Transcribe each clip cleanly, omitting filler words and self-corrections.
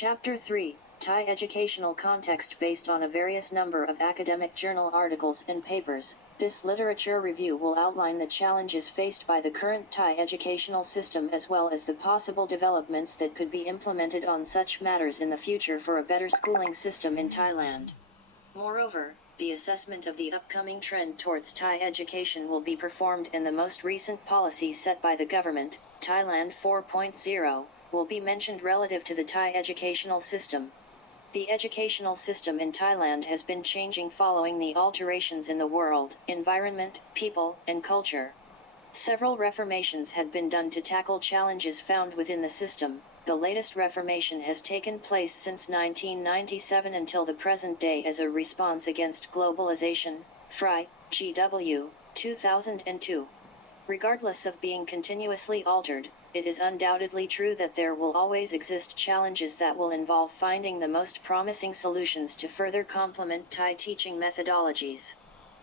Chapter 3, Thai Educational Context. Based on a various number of academic journal articles and papers, this literature review will outline the challenges faced by the current Thai educational system as well as the possible developments that could be implemented on such matters in the future for a better schooling system in Thailand. Moreover, the assessment of the upcoming trend towards Thai education will be performed, and the most recent policy set by the government, Thailand 4.0, will be mentioned relative to the Thai educational system. The educational system in Thailand has been changing following the alterations in the world, environment, people, and culture. Several reformations had been done to tackle challenges found within the system. The latest reformation has taken place since 1997 until the present day as a response against globalization, FRI, GW, 2002. Regardless of being continuously altered, it is undoubtedly true that there will always exist challenges that will involve finding the most promising solutions to further complement Thai teaching methodologies.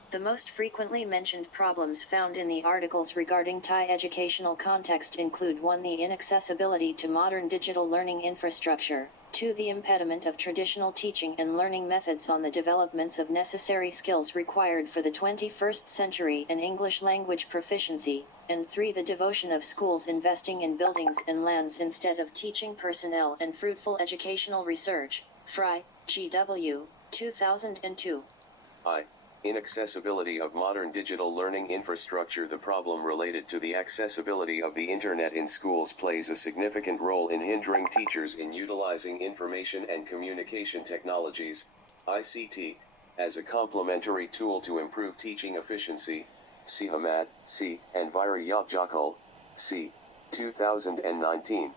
The most frequently mentioned problems found in the articles regarding Thai educational context include 1. The inaccessibility to modern digital learning infrastructure, 2. The impediment of traditional teaching and learning methods on the developments of necessary skills required for the 21st century and English language proficiency, and 3. The devotion of schools investing in buildings and lands instead of teaching personnel and fruitful educational research, FRI, GW, 2002. Inaccessibility of modern digital learning infrastructure. The problem related to the accessibility of the Internet in schools plays a significant role in hindering teachers in utilizing information and communication technologies, ICT, as a complementary tool to improve teaching efficiency, see Hamad, C. and Wisetjung, C. 2019.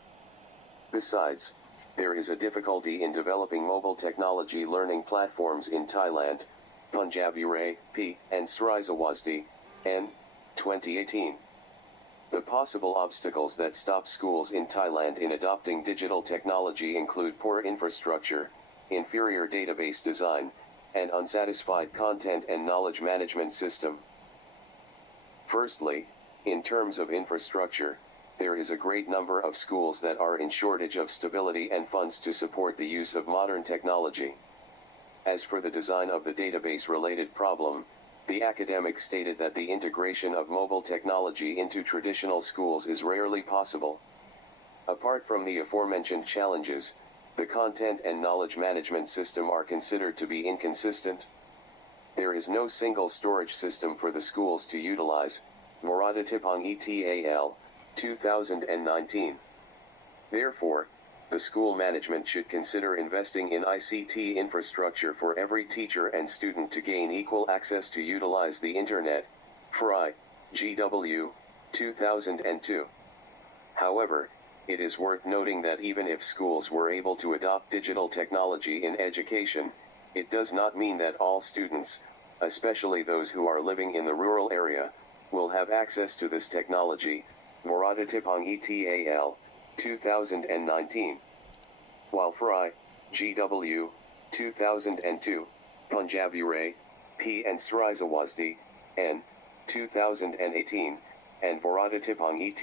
Besides, there is a difficulty in developing mobile technology learning platforms in Thailand, Punjabi P. and Srizawasdi, N. 2018. The possible obstacles that stop schools in Thailand in adopting digital technology include poor infrastructure, inferior database design, and unsatisfied content and knowledge management system. Firstly, in terms of infrastructure, there is a great number of schools that are in shortage of stability and funds to support the use of modern technology. As for the design of the database-related problem, the academic stated that the integration of mobile technology into traditional schools is rarely possible. Apart from the aforementioned challenges, the content and knowledge management system are considered to be inconsistent. There is no single storage system for the schools to utilize, Moradatipong et 2019. Therefore, the school management should consider investing in ICT infrastructure for every teacher and student to gain equal access to utilize the Internet, FRI, GW, 2002. However, it is worth noting that even if schools were able to adopt digital technology in education, it does not mean that all students, especially those who are living in the rural area, will have access to this technology, Moradatipong et 2019. While FRI, GW, 2002, Punjabi P. and Srizawasdi, N. 2018, and Moradatipong et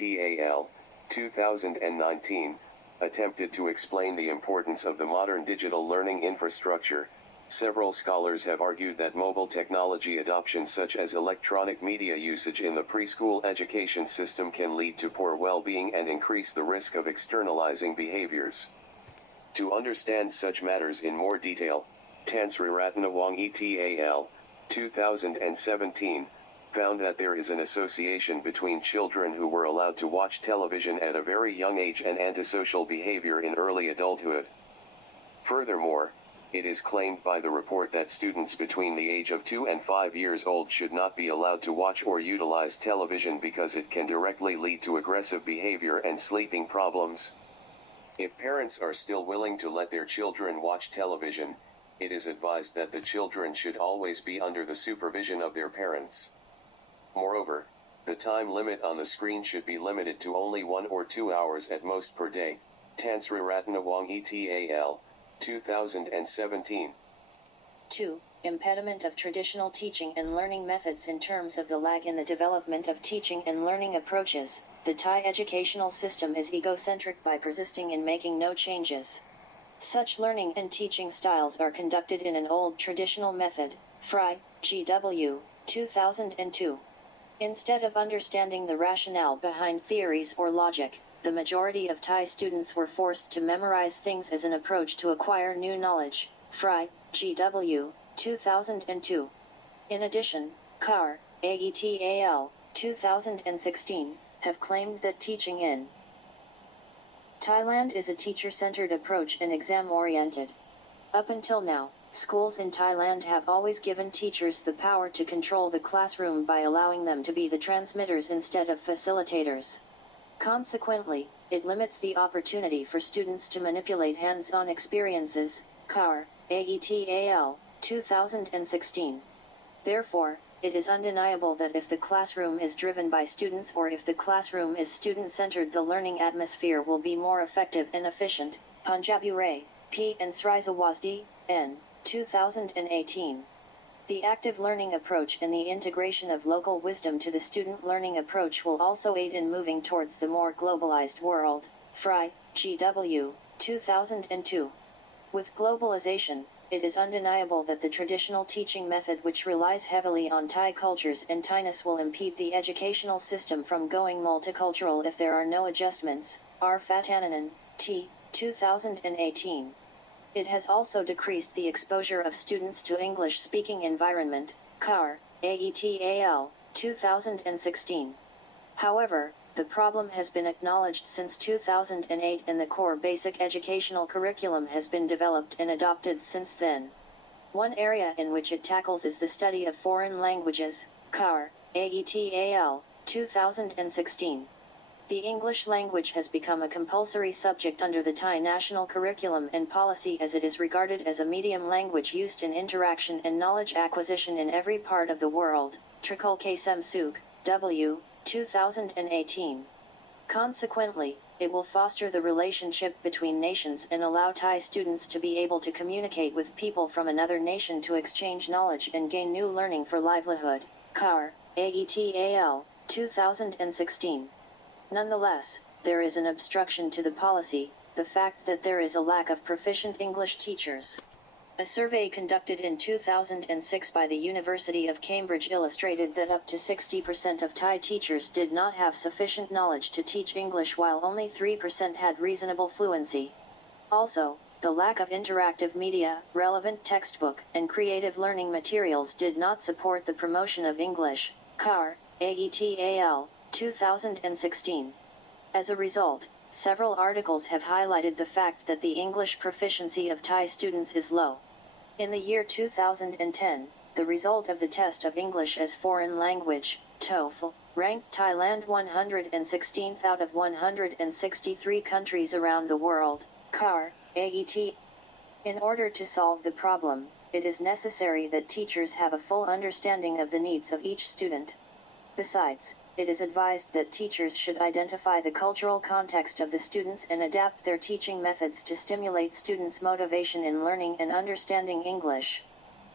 2019, attempted to explain the importance of the modern digital learning infrastructure, several scholars have argued that mobile technology adoption such as electronic media usage in the preschool education system can lead to poor well-being and increase the risk of externalizing behaviors. To understand such matters in more detail, Tan Sriratnawong et 2017, found that there is an association between children who were allowed to watch television at a very young age and antisocial behavior in early adulthood. Furthermore, it is claimed by the report that students between the age of 2 and 5 years old should not be allowed to watch or utilize television because it can directly lead to aggressive behavior and sleeping problems. If parents are still willing to let their children watch television, it is advised that the children should always be under the supervision of their parents. Moreover, the time limit on the screen should be limited to only 1 or 2 hours at most per day. Tan Sriratnawong et 2017. 2. Impediment of traditional teaching and learning methods. In terms of the lag in the development of teaching and learning approaches, the Thai educational system is egocentric by persisting in making no changes. Such learning and teaching styles are conducted in an old traditional method, Fry, G.W., 2002. Instead of understanding the rationale behind theories or logic, the majority of Thai students were forced to memorize things as an approach to acquire new knowledge, Fry, G.W., 2002. In addition, CAR, AETAL, 2016, have claimed that teaching in Thailand is a teacher-centered approach and exam-oriented. Up until now, schools in Thailand have always given teachers the power to control the classroom by allowing them to be the transmitters instead of facilitators. Consequently, it limits the opportunity for students to manipulate hands-on experiences, CAR, AETAL, 2016. Therefore, it is undeniable that if the classroom is driven by students or if the classroom is student-centered, the learning atmosphere will be more effective and efficient. Punjaburay, P. and Srizawasdi, N. 2018. The active learning approach and the integration of local wisdom to the student learning approach will also aid in moving towards the more globalized world. Fry, G.W., 2002. With globalization, it is undeniable that the traditional teaching method, which relies heavily on Thai cultures and Thainess, will impede the educational system from going multicultural if there are no adjustments. R. Fatananan, T. 2018. It has also decreased the exposure of students to English-speaking environment, CAR, AETAL, 2016. However, the problem has been acknowledged since 2008 and the core basic educational curriculum has been developed and adopted since then. One area in which it tackles is the study of foreign languages, CAR, AETAL, 2016. The English language has become a compulsory subject under the Thai national curriculum and policy, as it is regarded as a medium language used in interaction and knowledge acquisition in every part of the world. Trikulke Semsuk, W. 2018. Consequently, it will foster the relationship between nations and allow Thai students to be able to communicate with people from another nation to exchange knowledge and gain new learning for livelihood. CAR, AETAL, 2016. Nonetheless, there is an obstruction to the policy, the fact that there is a lack of proficient English teachers. A survey conducted in 2006 by the University of Cambridge illustrated that up to 60% of Thai teachers did not have sufficient knowledge to teach English, while only 3% had reasonable fluency. Also, the lack of interactive media, relevant textbook, and creative learning materials did not support the promotion of English, CAR, AETAL, 2016. As a result, several articles have highlighted the fact that the English proficiency of Thai students is low. In the year 2010, the result of the test of English as foreign language, TOEFL, ranked Thailand 116th out of 163 countries around the world, CAR, AET. In order to solve the problem, it is necessary that teachers have a full understanding of the needs of each student. Besides, it is advised that teachers should identify the cultural context of the students and adapt their teaching methods to stimulate students' motivation in learning and understanding English.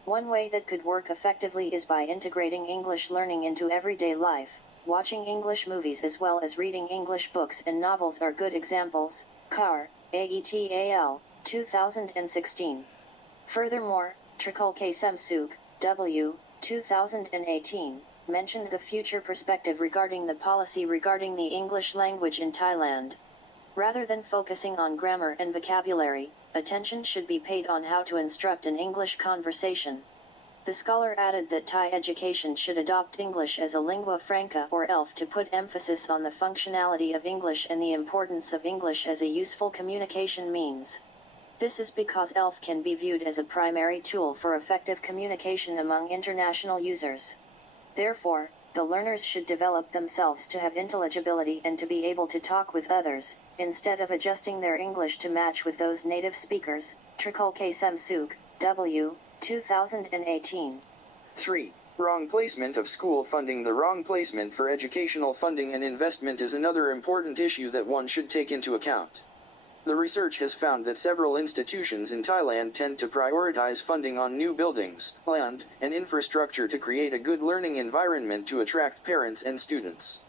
One way that could work effectively is by integrating English learning into everyday life. Watching English movies as well as reading English books and novels are good examples. CAR, AETAL, 2016. Furthermore, Trikulke Semsuk, W. 2018. mentioned the future perspective regarding the policy regarding the English language in Thailand. Rather than focusing on grammar and vocabulary, attention should be paid on how to instruct an English conversation. The scholar added that Thai education should adopt English as a lingua franca or ELF to put emphasis on the functionality of English and the importance of English as a useful communication means. This is because ELF can be viewed as a primary tool for effective communication among international users. Therefore, the learners should develop themselves to have intelligibility and to be able to talk with others, instead of adjusting their English to match with those native speakers. Trikulke Semsuk, W. 2018. 3. Wrong placement of school funding. The wrong placement for educational funding and investment is another important issue that one should take into account. The research has found that several institutions in Thailand tend to prioritize funding on new buildings, land, and infrastructure to create a good learning environment to attract parents and students.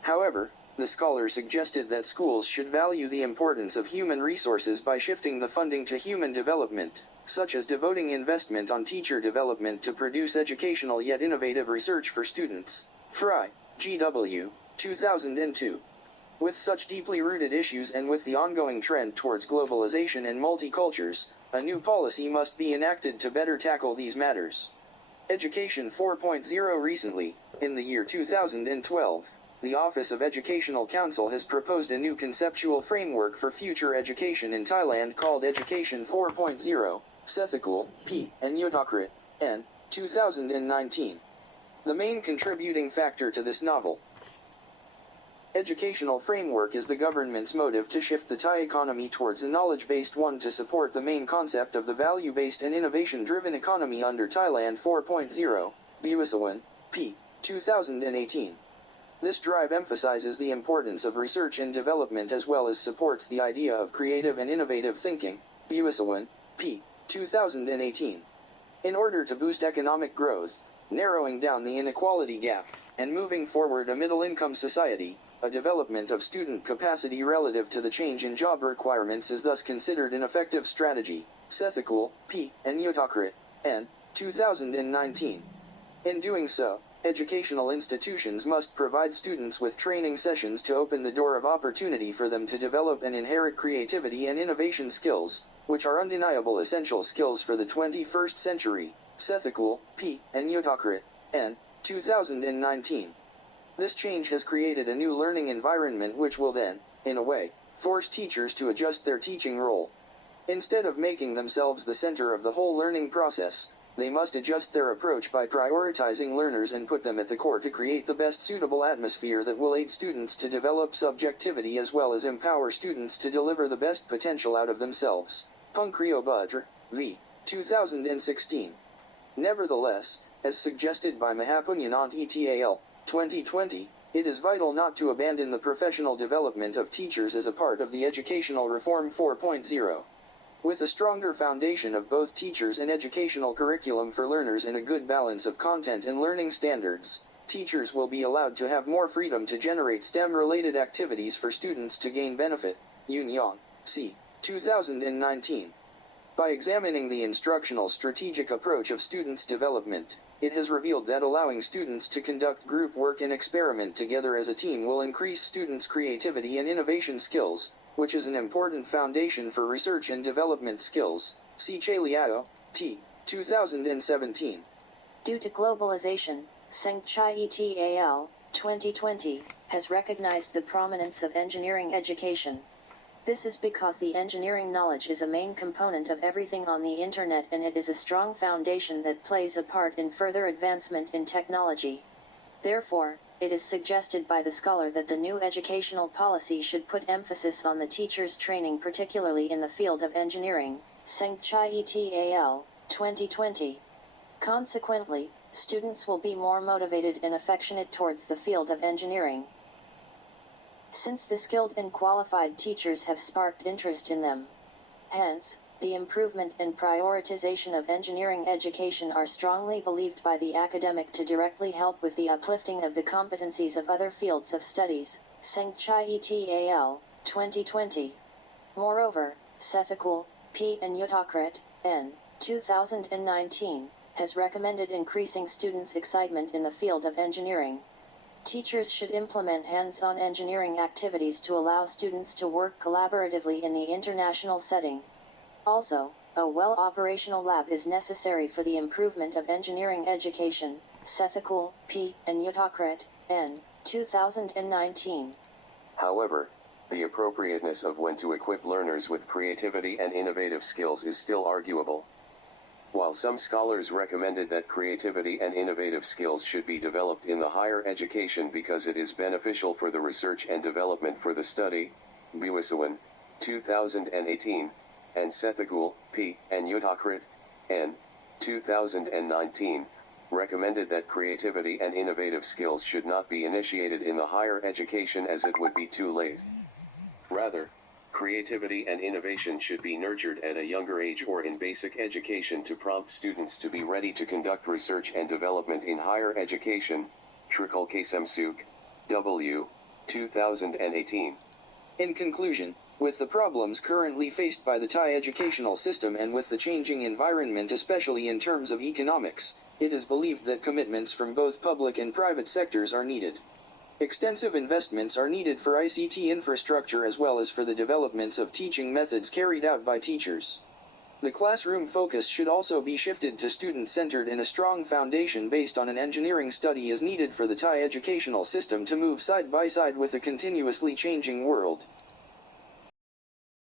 However, The scholar suggested that schools should value the importance of human resources by shifting the funding to human development, such as devoting investment on teacher development to produce educational yet innovative research for students. Fry, G.W., 2002. With such deeply rooted issues and with the ongoing trend towards globalization and multicultures, a new policy must be enacted to better tackle these matters. Education 4.0. Recently, in the year 2012, the Office of Educational Council has proposed a new conceptual framework for future education in Thailand called Education 4.0, Sethakul, P. and Yotokrit, N. 2019. The main contributing factor to this novel educational framework is the government's motive to shift the Thai economy towards a knowledge-based one to support the main concept of the value-based and innovation-driven economy under Thailand 4.0, Wisetjung, P. 2018. This drive emphasizes the importance of research and development as well as supports the idea of creative and innovative thinking, Wisetjung, P. 2018. In order to boost economic growth, narrowing down the inequality gap, and moving forward a middle-income society, a development of student capacity relative to the change in job requirements is thus considered an effective strategy, Sethakul, P. and Yotokrit, N. 2019. In doing so, educational institutions must provide students with training sessions to open the door of opportunity for them to develop and inherit creativity and innovation skills, which are undeniable essential skills for the 21st century, Sethakul, P. and Yotokrit, N. 2019. This change has created a new learning environment which will then, in a way, force teachers to adjust their teaching role. Instead of making themselves the center of the whole learning process, they must adjust their approach by prioritizing learners and put them at the core to create the best suitable atmosphere that will aid students to develop subjectivity as well as empower students to deliver the best potential out of themselves. Punkrio Budr, v. 2016. Nevertheless, as suggested by Mahapunyanant et al., 2020, it is vital not to abandon the professional development of teachers as a part of the Educational Reform 4.0. With a stronger foundation of both teachers and educational curriculum for learners and a good balance of content and learning standards, teachers will be allowed to have more freedom to generate STEM-related activities for students to gain benefit. Yunyang, c. 2019. By examining the instructional strategic approach of students' development, it has revealed that allowing students to conduct group work and experiment together as a team will increase students' creativity and innovation skills, which is an important foundation for research and development skills. C. Chaliao, T. 2017. Due to globalization, Sengchai et al., 2020, has recognized the prominence of engineering education. This is because the engineering knowledge is a main component of everything on the internet and it is a strong foundation that plays a part in further advancement in technology. Therefore, it is suggested by the scholar that the new educational policy should put emphasis on the teachers' training particularly in the field of engineering, Sengchai et al., 2020. Consequently, students will be more motivated and affectionate towards the field of engineering, since the skilled and qualified teachers have sparked interest in them. Hence, the improvement and prioritization of engineering education are strongly believed by the academic to directly help with the uplifting of the competencies of other fields of studies, Sengchai et al., 2020. Moreover, Sethakul, P. and Yotokrit, N. 2019, has recommended increasing students' excitement in the field of engineering. Teachers should implement hands-on engineering activities to allow students to work collaboratively in the international setting. Also, a well-operational lab is necessary for the improvement of engineering education, Sethakul, P. and Yotokrit, N. 2019. However, the appropriateness of when to equip learners with creativity and innovative skills is still arguable. While some scholars recommended that creativity and innovative skills should be developed in the higher education because it is beneficial for the research and development for the study, Wisetjung, 2018, and Sethakul, P. and Yotokrit, N. 2019, recommended that creativity and innovative skills should not be initiated in the higher education as it would be too late. Rather, creativity and innovation should be nurtured at a younger age or in basic education to prompt students to be ready to conduct research and development in higher education. Trikul Kasemsuk, W. 2018. In conclusion, with the problems currently faced by the Thai educational system and with the changing environment especially in terms of economics, it is believed that commitments from both public and private sectors are needed. Extensive investments are needed for ICT infrastructure as well as for the developments of teaching methods carried out by teachers. The classroom focus should also be shifted to student-centered, and a strong foundation based on an engineering study is needed for the Thai educational system to move side by side with a continuously changing world.